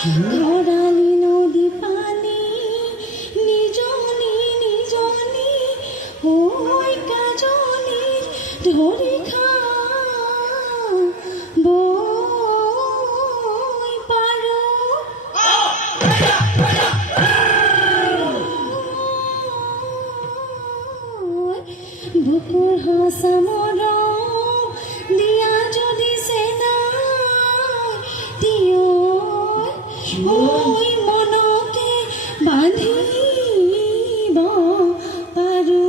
ধরালি নদী পানি Nizhny Nizhny ওই কাজনি ধরে খা বই পারো বুকুর হাসা মর দিয়া যদি সেনা দিও ওই মনকে বাঁধিব পারো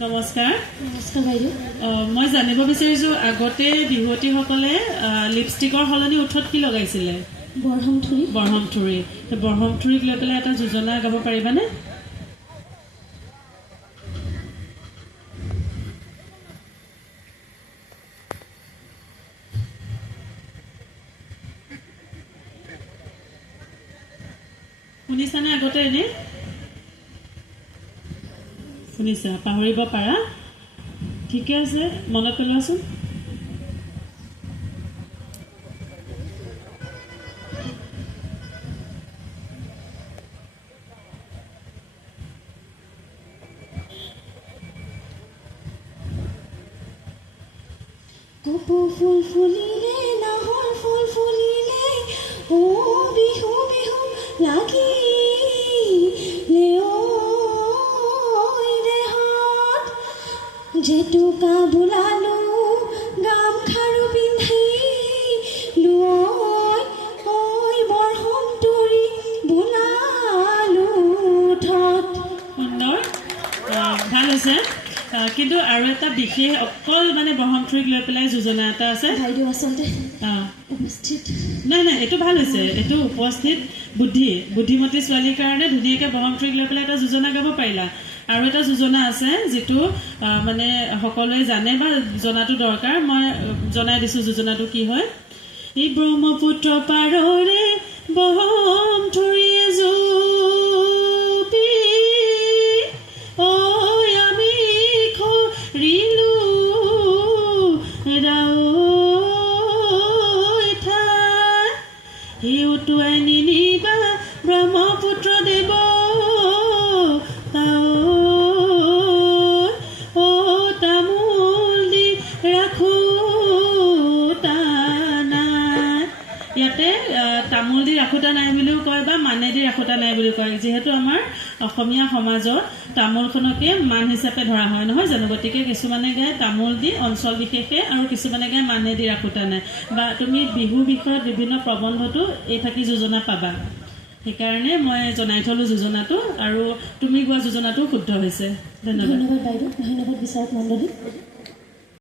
নমস্কাৰ নমস্কাৰ বাইদেউ মই জানিব বিচাৰিছোঁ আগতে বিহুৱতীসকলে লিপষ্টিকৰ সলনি ওঠত কি লগাইছিলে বৰহমথুৰি বৰহমথুৰিক লৈ পেলাই এটা যোজনা গাব পাৰিবানে শুনিছানে আগতে এনে শুনিছা পাহৰিব পাৰা ঠিকে আছে মনত পেলোৱাচোন কপৌ ফুল ফুলিলে নাহৰ ফুল ফুলিলে ও বিহু বিহু লাগিলে ঐ দেহত জেতুকা বোলালো গামখাৰু পিন্ধিলো ঐ বৰহমথুৰি বোলালো ঠত সুন্দৰ ভাল হৈছে কিন্তু আৰু এটা বিশেষ অকল মানে বৰহমথুৰিক লৈ পেলাই যোজনা এটা আছে বাইদেউ আচলতে উপস্থিত নাই নাই এইটো ভাল হৈছে এইটো উপস্থিত বুদ্ধিমতী ছোৱালীৰ কাৰণে ধুনীয়াকৈ বৰহমথুৰিক লৈ পেলাই এটা যোজনা গাব পাৰিলা আৰু এটা যোজনা আছে যিটো মানে সকলোৱে জানে বা জনাটো দৰকাৰ মই জনাই দিছোঁ যোজনাটো কি হয় এই ব্ৰহ্মপুত্ৰ পাৰৰে বৰহমথুৰি জুপি উটুৱাই নিনিবা ব্ৰহ্মপুত্ৰ দেৱ তামোল দি ৰাখো নাই ইয়াতে তামোল দি ৰাখোতা নাই বুলিও কয় বা মানে দি ৰাখোতা নাই বুলিও কয় যিহেতু আমাৰ অসমীয়া সমাজত তামোলখনকে মান হিচাপে ধৰা হয় নহয় জানো গতিকে কিছুমানে গায় তামোল দি অঞ্চল বিশেষে আৰু কিছুমানে গায় মানে দি ৰাখোতা নাই বা তুমি বিহু বিষয়ত বিভিন্ন প্ৰবন্ধটো এই থাকি যোজনা পাবা সেইকাৰণে মই জনাই থলোঁ যোজনাটো আৰু তুমি গোৱা যোজনাটো শুদ্ধ হৈছে ধন্যবাদ বাইদেউ ধন্যবাদ বিচাৰক মণ্ডলী